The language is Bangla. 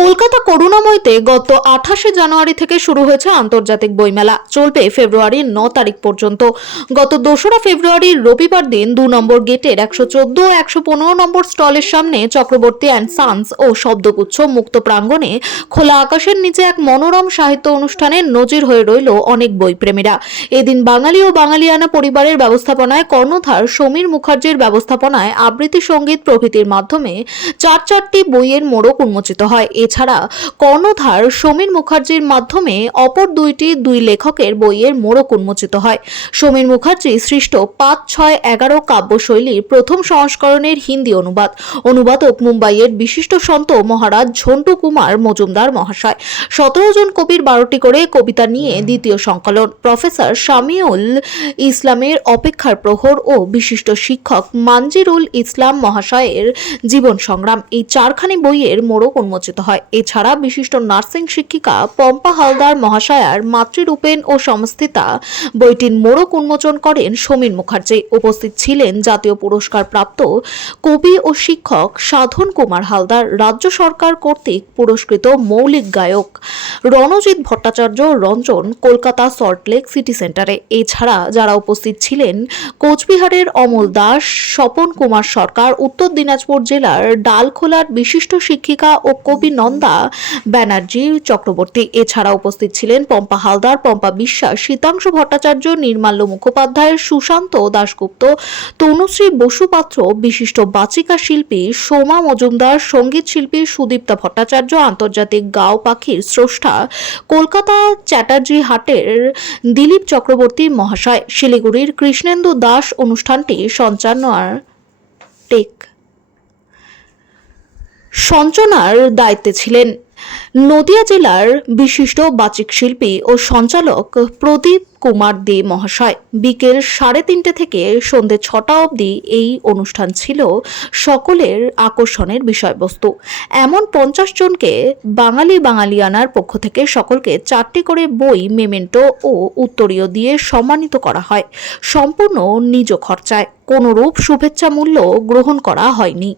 কলকাতা করুণাময়তে গত আঠাশে জানুয়ারি থেকে শুরু হয়েছে আন্তর্জাতিক বইমেলা। চলবে ফেব্রুয়ারির ন তারিখ পর্যন্ত। গত দোসরা ফেব্রুয়ারির রবিবার দিন দু নম্বর গেটের একশো চোদ্দ ও একশো পনেরো নম্বর স্টলের সামনে চক্রবর্তী অ্যান্ড সান্স ও শব্দগুচ্ছ মুক্ত প্রাঙ্গণে খোলা আকাশের নিচে এক মনোরম সাহিত্য অনুষ্ঠানের নজির হয়ে রইল অনেক বইপ্রেমীরা। এদিন বাঙালি ও বাঙালিয়ানা পরিবারের ব্যবস্থাপনায় কর্ণধার সমীর মুখার্জির ব্যবস্থাপনায় আবৃত্তি সংগীত প্রভৃতির মাধ্যমে চার চারটি বইয়ের মোড়ক উন্মোচিত হয়। এছাড়া কর্ণধার সমীর মুখার্জির মাধ্যমে অপর দুইটি দুই লেখকের বইয়ের মোড়ক উন্মোচিত হয়। সমীর মুখার্জি সৃষ্ট পাঁচ ছয় এগারো কাব্যশৈলীর প্রথম সংস্করণের হিন্দি অনুবাদ। অনুবাদক মুম্বাইয়ের বিশিষ্ট সন্ত মহারাজ ঝন্টু কুমার মজুমদার মহাশয়। সতেরো জন কবির বারোটি করে কবিতা নিয়ে দ্বিতীয় সংকলন। প্রফেসর শামিউল ইসলামের অপেক্ষার প্রহর ও বিশিষ্ট শিক্ষক মানজিরুল ইসলাম মহাশয়ের জীবন সংগ্রাম। এই চারখানি বইয়ের মোড়ক উন্মোচিত হয়। এছাড়া বিশিষ্ট নার্সিং শিক্ষিকা পম্পা হালদার মহাশয়ার মাতৃরূপেন ও সংস্থিতা বইটির মোড়ক উন্মোচন করেন সমীর মুখার্জি। উপস্থিত ছিলেন জাতীয় পুরস্কার প্রাপ্ত কবি ও শিক্ষক সাধন কুমার হালদার, রাজ্য সরকার কর্তৃক পুরস্কৃত মৌলিক গায়ক Ranjit Bhattacharya Ranjan Kolkata Salt Lake City সেন্টারে। এছাড়া যারা উপস্থিত ছিলেন কোচবিহারের অমল দাস, স্বপন কুমার সরকার, উত্তর দিনাজপুর জেলার ডালখোলার বিশিষ্ট শিক্ষিকা ও কবি নন্দা ব্যানার্জি চক্রবর্তী। এছাড়া উপস্থিত ছিলেন পম্পা হালদার, পম্পা বিশ্বাস, শীতাংশু ভট্টাচার্য, নির্মাল্য মুখোপাধ্যায়, সুশান্ত দাশগুপ্ত, তনুশ্রী বসুপাত্র, বিশিষ্ট বাচিকা শিল্পী, সোমা মজুমদার, সংগীত শিল্পী সুদীপ্তা ভট্টাচার্য, আন্তর্জাতিক গাও পাখির স্রষ্টা কলকাতা চ্যাটার্জি হাটের দিলীপ চক্রবর্তী মহাশয়। শিলিগুড়ির কৃষ্ণেন্দু দাস অনুষ্ঠানটি সঞ্চালনার টেক। সঞ্চনার দায়িত্বে ছিলেন। নদিয়া জেলার বিশিষ্ট বাচিক শিল্পী ও সঞ্চালক প্রদীপ কুমার দে মহাশয়। বিকেল সাড়ে তিনটে থেকে সন্ধে ছটা অবধি এই অনুষ্ঠান ছিল সকলের আকর্ষণের বিষয়বস্তু। এমন পঞ্চাশ জনকে বাঙালি বাঙালিয়ানার পক্ষ থেকে সকলকে চারটি করে বই, মেমেন্টো ও উত্তরীয় দিয়ে সম্মানিত করা হয়। সম্পূর্ণ নিজ খরচায়। কোনোরূপ শুভেচ্ছা মূল্য গ্রহণ করা হয়নি।